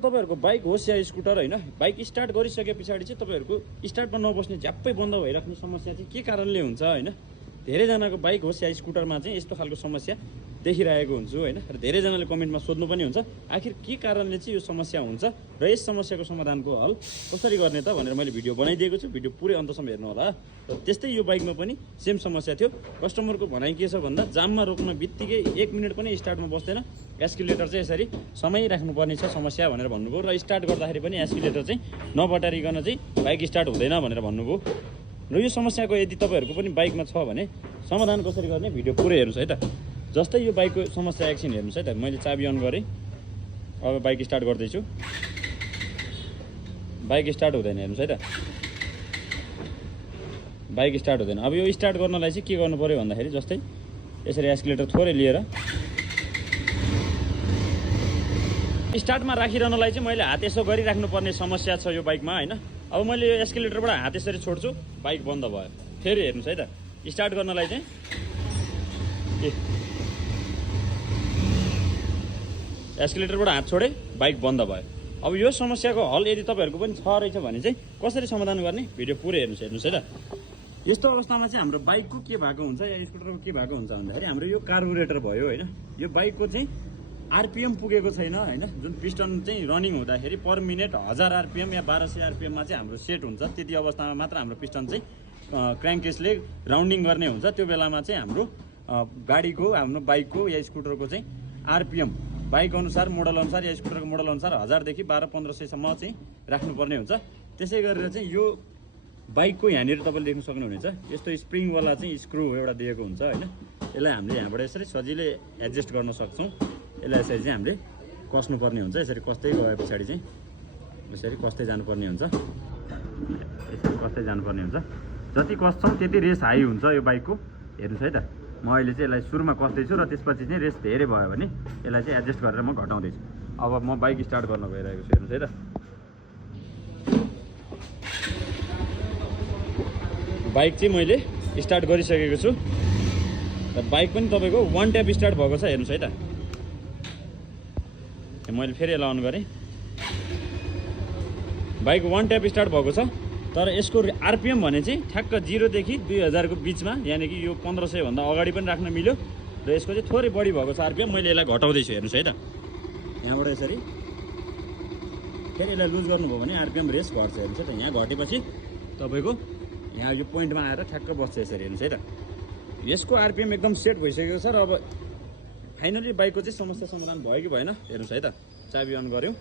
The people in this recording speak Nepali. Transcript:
तपाईहरुको बाइक होस् या स्कुटर हैन बाइक स्टार्ट गरिसके पछाडी चाहिँ तपाईहरुको स्टार्टमा नबस्ने झ्याप्पै बन्द भइराख्ने समस्या चाहिँ के कारणले हुन्छ हैन धेरै जनाको बाइक होस् या स्कुटरमा चाहिँ यस्तो खालको समस्या देखिरहेको हुन्छु हैन र धेरै जनाले कमेन्टमा सोध्नु पनि हुन्छ आखिर के कारणले चाहिँ यो समस्या हुन्छ र यस समस्याको समाधानको हल कसरी गर्ने त भनेर मैले भिडियो बनाइदिएको छु भिडियो पुरै अन्तसम्म हेर्नु होला र त्यस्तै यो बाइकमा पनि सेम समस्या थियो कस्टमरको भनाइ के छ भन्दा जाममा रोक्न बित्तिकै 1 मिनेट पनि स्टार्टमा बस्दैन एस्केलेटर चाहिँ यसरी समय राख्नुपर्ने छ समस्या भनेर भन्नुभयो र स्टार्ट गर्दाखेरि पनि एस्केलेटर चाहिँ नबटारिकन चाहिँ बाइक स्टार्ट हुँदैन भनेर भन्नुभयो र यो समस्याको यदि तपाईहरुको पनि बाइकमा छ भने समाधान कसरी गर्ने भिडियो पुरै हेर्नुस् है त जस्तै यो बाइकको समस्या एकछिन हेर्नुस् है त मैले चाबी अन गरेँ अब बाइक स्टार्ट गर्दैछु बाइक स्टार्ट हुँदैन हेर्नुस् है त बाइक स्टार्ट हुँदैन अब यो स्टार्ट गर्नलाई चाहिँ के गर्नु पर्यो भन्दाखेरि जस्तै यसरी एस्केलेटर थोरै लिएर स्टार्टमा राखिरहनलाई चाहिँ मैले हात यसो गरिराख्नु पर्ने समस्या छ यो बाइकमा हैन अब मैले यो एस्केलेटरबाट हात यसरी छोड्छु बाइक बन्द भयो फेरि हेर्नुस् है त स्टार्ट गर्नलाई चाहिँ एस्केलेटरबाट हात छोडे बाइक बन्द भयो अब यो समस्याको हल यदि तपाईहरुको पनि छ रहेछ भने चाहिँ कसरी समाधान गर्ने भिडियो पुरै हेर्नुस् है त यस्तो अवस्थामा चाहिँ हाम्रो बाइकको के भएको हुन्छ या स्कुटरको के भएको हुन्छ भन्दाखेरि हाम्रो यो कार्बुरेटर भयो हैन यो बाइकको चाहिँ आरपीएम पुगेको छैन हैन जुन पिस्टन चाहिँ रनिङ हुँदाखेरि पर मिनेट 1000 आरपीएम या 1200 आरपीएम मा चाहिँ हाम्रो सेट हुन्छ त्यति अवस्थामा मात्र हाम्रो पिस्टन चाहिँ क्र्याङ्केसले राउन्डिङ गर्ने हुन्छ त्यो बेलामा चाहिँ हाम्रो गाडीको हाम्रो बाइकको या स्कुटरको चाहिँ आरपीएम बाइक अनुसार मोडल अनुसार या स्कुटरको मोडल अनुसार 1000 देखि 1200-1500 सम्म चाहिँ राख्नुपर्ने हुन्छ त्यसै गरेर चाहिँ यो बाइकको यहाँनिर तपाईले देख्न सक्नुहुनेछ यस्तो स्प्रिङवाला चाहिँ स्क्रु एउटा दिएको हुन्छ हैन यसलाई हामीले यहाँबाट यसरी सजिलै एडजस्ट गर्न सक्छौं यसलाई यसरी चाहिँ हामीले कस्नुपर्ने हुन्छ यसरी कस्दै गए पछाडी चाहिँ यसरी कस्दै जानुपर्ने हुन्छ यसरी कस्दै जानुपर्ने हुन्छ जति कस्छौं त्यति रेस हाई हुन्छ यो बाइकको हेर्नुस् है त म अहिले चाहिँ यसलाई सुरुमा कस्दै छु र त्यसपछि चाहिँ रेस धेरै भयो भने यसलाई चाहिँ एडजस्ट गरेर म घटाउँदै छु अब म बाइक स्टार्ट गर्न गइरहेको छु हेर्नुस् है त बाइक चाहिँ मैले स्टार्ट गरिसकेको छु र बाइक पनि तपाईको वान ट्याप स्टार्ट भएको छ हेर्नुस् है त मैले फेरि यसलाई अन गरेँ बाइक वान ट्याप स्टार्ट भएको छ तर यसको आरपीएम भने चाहिँ ठ्याक्क 0 देखि 2000 को बीचमा यानी कि यो 1500 भन्दा अगाडि पनि राख्न मिल्यो र यसको चाहिँ थोरै बढी भएको छ आरपीएम मैले यसलाई घटाउँदै छु हेर्नुस् है त यहाँबाट यसरी फेरि यसलाई लुज गर्नुभयो भने आरपीएम रेस घट्छ हेर्नुस् है त यहाँ घटेपछि तपाईको यहाँ यो पोइन्टमा आएर ठ्याक्क बस्छ यसरी हेर्नुस् है त यसको आरपीएम एकदम सेट भइसकेको छ र अब फाइनली बाइकको चाहिँ समस्या समाधान भयो कि भएन हेर्नुस् है त चाबी अन गर्यौं